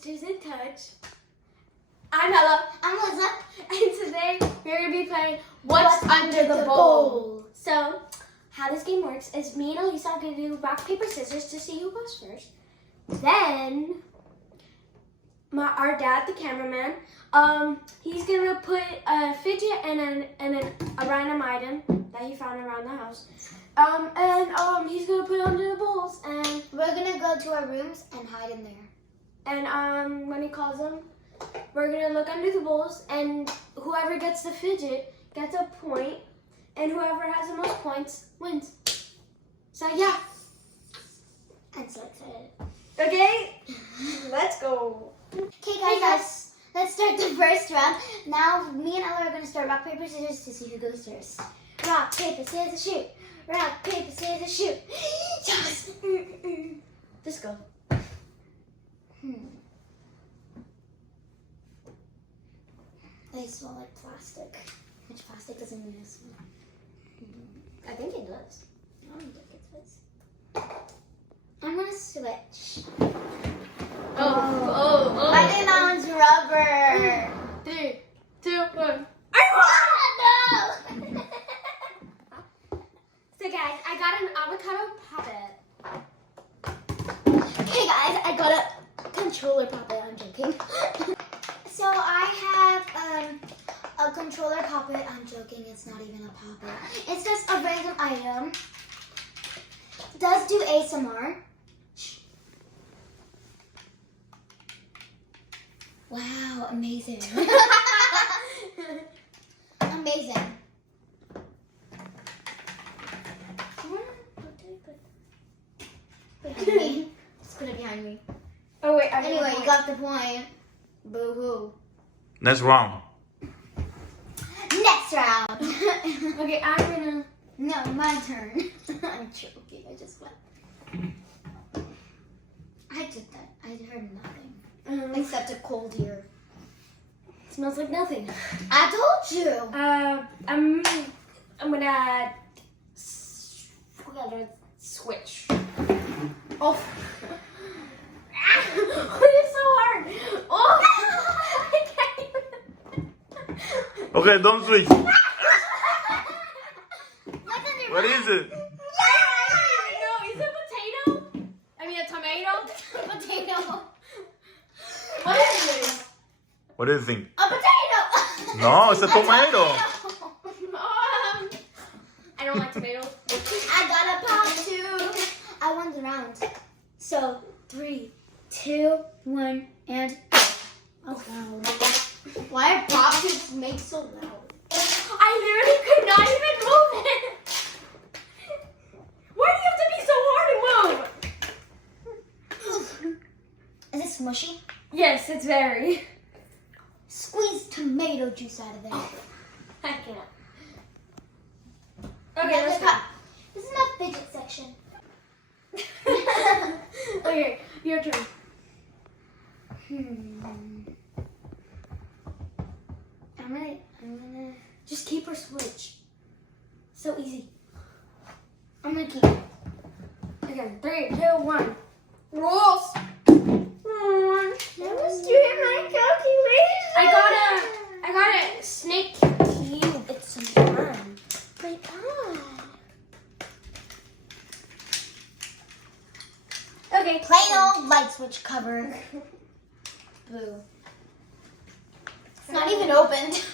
Sisters in Touch. I'm Ella. I'm Liza. And today we're going to be playing What's Under the Bowl. So, how this game works is me and Elisa are going to do rock, paper, scissors to see who goes first. Then, our dad, the cameraman, he's going to put a fidget and a random item that he found around the house. He's going to put it under the bowls, and We're going to go to our rooms and hide in there. And when he calls them, we're going to look under the bowls, and whoever gets the fidget gets a point, and whoever has the most points wins. So, yeah. I'm so excited. Okay, let's go. Okay, guys, let's start the first round. Now, me and Ella are going to start rock, paper, scissors to see who goes first. Rock, paper, scissors, shoot. Rock, paper, scissors, shoot. Yes. Let's go. They smell like plastic. Which plastic doesn't even smell? I think it does. I don't think it does. I'm gonna switch. Oh. I think that one's rubber. 3, 2, 1. Ah, no! So guys, I got an avocado puppet. Okay guys, I got a controller puppet. I'm joking. So I have a controller puppet. I'm joking, it's not even a puppet. It's just a random item. It does do ASMR. Wow, amazing. Amazing. Just put it behind me. Oh wait, Anyway, you got the point. Boo-hoo. That's wrong. Next round. Okay, I'm gonna... No, my turn. I'm joking. I just went. I did that. I heard nothing. Except a cold ear. Smells like nothing. I told you. I'm gonna switch. Oh. It's so hard. Oh. I can't even. Okay, don't switch. What's in your What mouth? is it? No, is it potato? I mean a tomato? Potato. What is it? What do you think? A potato. No, it's a tomato. I don't like tomatoes. I got a pop too. I won the round. So 3, 2, 1, and oh wow! Why are pop tubes make so loud? I literally could not even move it. Why do you have to be so hard to move? Is it smushy? Yes, it's very. Squeeze tomato juice out of there. I can't. Okay, Okay, let's go. This is my fidget section. Okay, your turn. I'm gonna Just keep her switch. So easy. I'm gonna keep it. Again, 3, 2, 1. Rules. I was doing my calculation. I got a snake cube. It's some fun. My God. Okay, Plain old light switch cover. Boo. It's not even opened,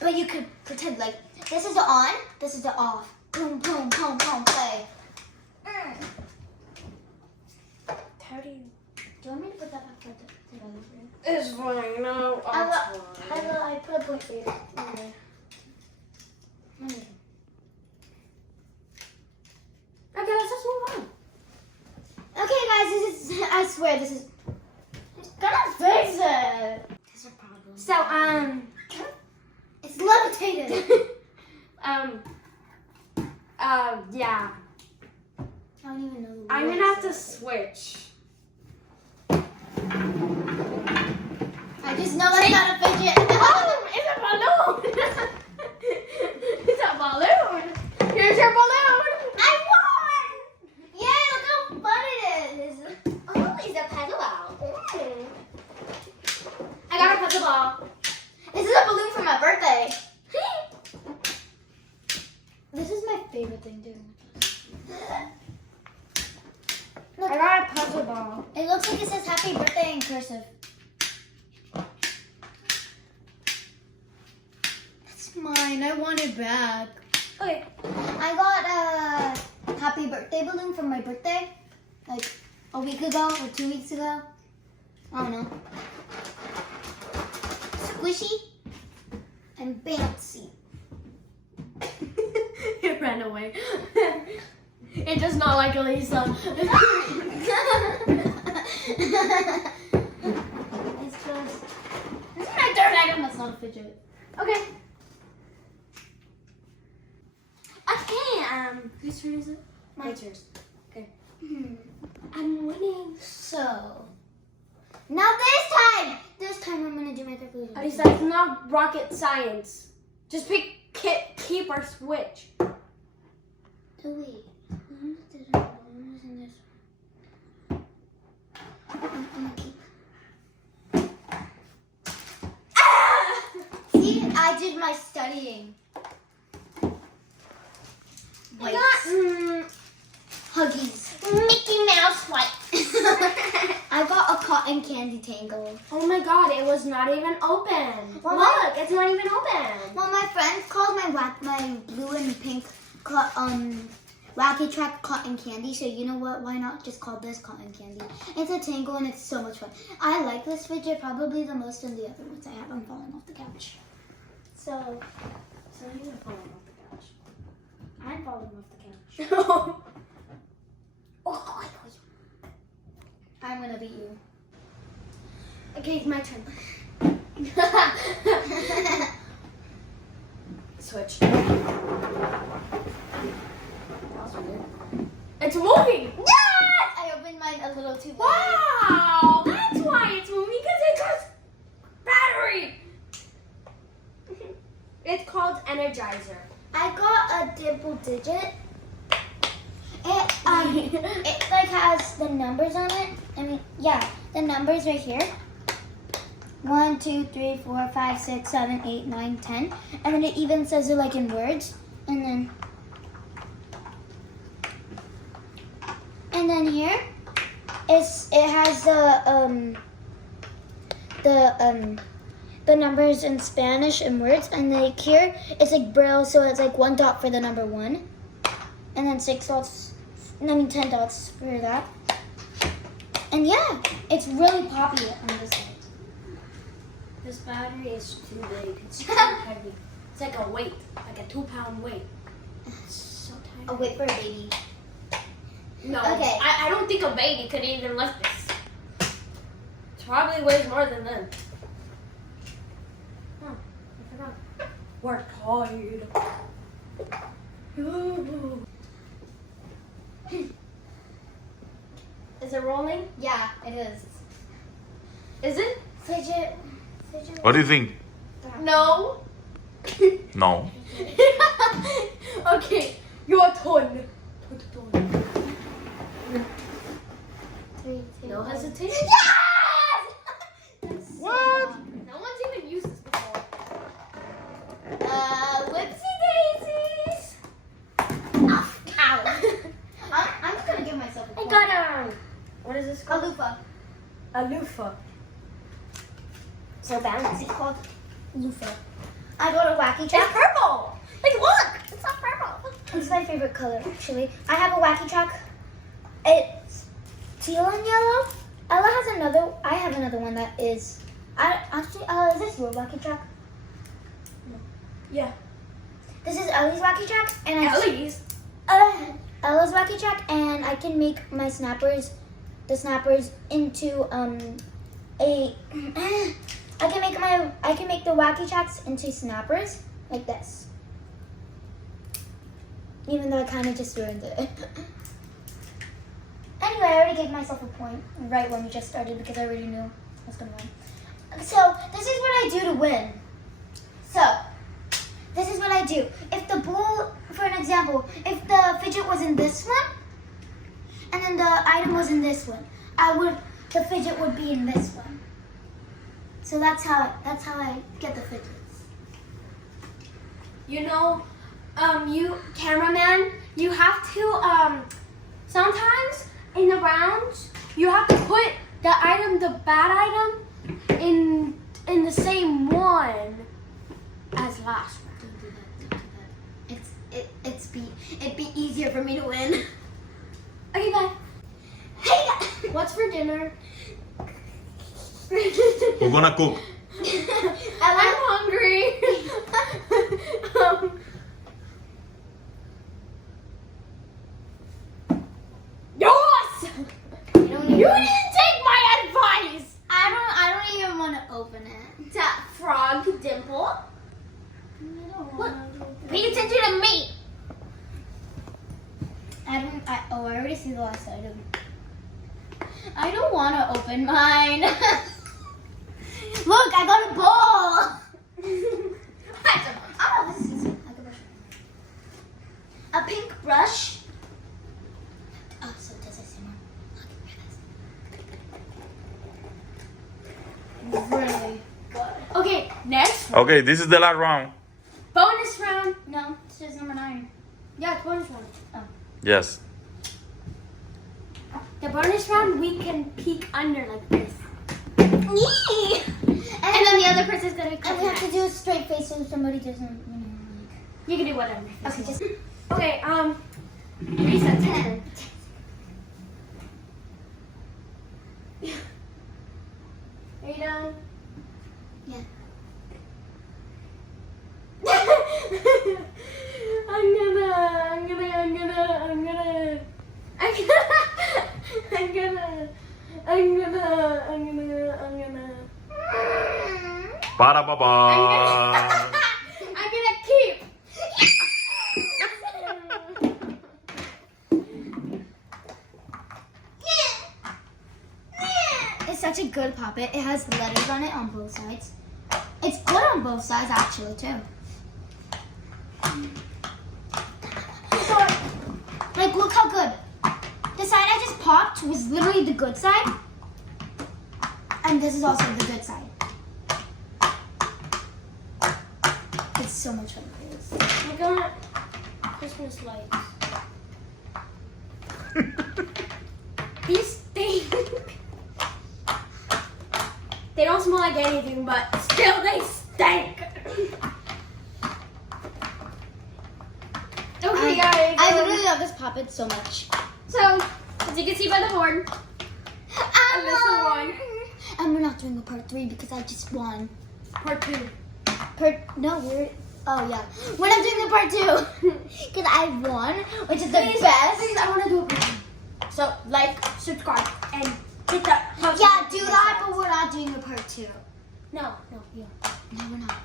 but you could pretend like this is the on, this is the off. Boom, boom, boom, boom, play. How do you? Do you want me to put that back together for you? It's fine. No, I put a point for you. Okay. Okay, let's just move on. Okay, guys, this is. I swear, this is. It's gonna fix it. There's a problem. So, It's levitated. yeah. I don't even know. I'm gonna have to switch. I just know that's not a fidget. Oh, it's a balloon! It's a balloon! Here's your balloon! I won! Yay, look how fun it is. Oh, it's a pedal out. Look, I got a puzzle ball. it looks like it says happy birthday in cursive. It's mine. I want it back. Okay. I got a happy birthday balloon for my birthday, like a week ago or 2 weeks ago. I don't know. Squishy and bouncy. It ran away. It does not like Elisa. It's just. This is my third item that's not a fidget. Okay. Okay, whose turn is it? My turn. Okay. I'm winning. So. Now this time I'm gonna do my conclusion. Elisa, it's not rocket science. Just pick, keep, or switch. Oh wait. One was in this one. I'm gonna keep. Ah! See, I did my studying. I Wait. got, Huggies. Mickey Mouse wipes. I got a cotton candy tangle. Oh my god, it was not even open. Well, Look, it's not even open. Well, my friends called my blue and pink Wacky Track cotton candy. So you know what? Why not just call this cotton candy? It's a tangle and it's so much fun. I like this fidget probably the most than the other ones I have. I'm falling off the couch. So you're falling off the couch. I'm falling off the couch. Oh, I'm gonna beat you. okay, it's my turn. Switch. It's moving! Yes! I opened mine a little too late. Wow! That's why it's moving, because it goes battery! It's called Energizer. I got a dimple digit. It like has the numbers on it. I mean, yeah, the numbers right here. 1, 2, 3, 4, 5, 6, 7, 8, 9, 10. And then it even says it like in words. And then here it has the numbers in Spanish and words, and like here it's like Braille, so it's like 1 dot for the number 1, and then 10 dots for that. And yeah, it's really poppy on this side. This battery is too big. It's too heavy. It's like a weight, like a 2-pound weight. It's so tiny. I'll wait for a baby. No, Okay. I don't think a baby could even lift this. It probably weighs more than them. Huh, I forgot. We're tired. Is it rolling? Yeah, it is. Is it? Fidget. What do you think? No. No. Okay, your turn. No hesitation. Yes! What? No one's even used this before. Whoopsie daisies. Ow. I'm just gonna give myself a I point. got what is this A called? loofah. A loofah. So It's bouncy. called loofah. I got a wacky It's track. purple. Like look, it's not purple. It's my favorite color, actually. I have a wacky track. It's teal and yellow. Ella has another. I have another one that is. Is this your wacky track? Yeah. This is Ellie's wacky track, and Ellie's. Ella's wacky track, and I can make my snappers, the snappers into I can make the wacky tracks into snappers like this. Even though I kind of just ruined it. Anyway, I already gave myself a point right when we just started because I already knew I was gonna win. So this is what I do to win. So this is what I do. If the ball, for an example, if the fidget was in this one, and then the item was in this one, the fidget would be in this one. So that's how I get the fidgets. You know, you cameraman, you have to sometimes in the rounds, you have to put the item, the bad item, in the same one as last round. Don't do that. It'd be easier for me to win. Okay, bye. Hey, What's for dinner? Who's gonna cook? I'm hungry. Yes! You didn't take my advice. I don't even want to open it. That frog dimple. Look, pay attention to me. I already see the last item. I don't want to open mine. Look, I got a ball. Oh, this is a pink brush. Oh, so does it simmer? Look, really good. Okay, next Okay, this is the last round. bonus round. No, this is number 9. Yeah, it's bonus round. Yes. The bonus round, we can peek under like this. And then the other person's gonna And we have to do a straight face so somebody doesn't, You can do whatever. Okay, just. Okay, reset turn. Are you done? Yeah. I'm gonna. Ba-da-ba-ba. I'm gonna keep. It's such a good puppet. It has letters on it on both sides. It's good on both sides actually too. Like, look how good. The side I just popped was literally the good side. And this is also the good side. It's so much fun. I'm gonna Christmas lights. These stink. They don't smell like anything, but still they stink. Okay, guys. I literally love this puppet so much. So, as you can see by the board, Alyssa won. And we're not doing a part 3 because I just won. Part 2. Oh yeah. We're not doing the part 2. Because I won, which is the Please, best. please, I want to do a part 2. So, like, subscribe, and hit the post Yeah, do that, but we're not doing the part 2. No, yeah. No, we're not.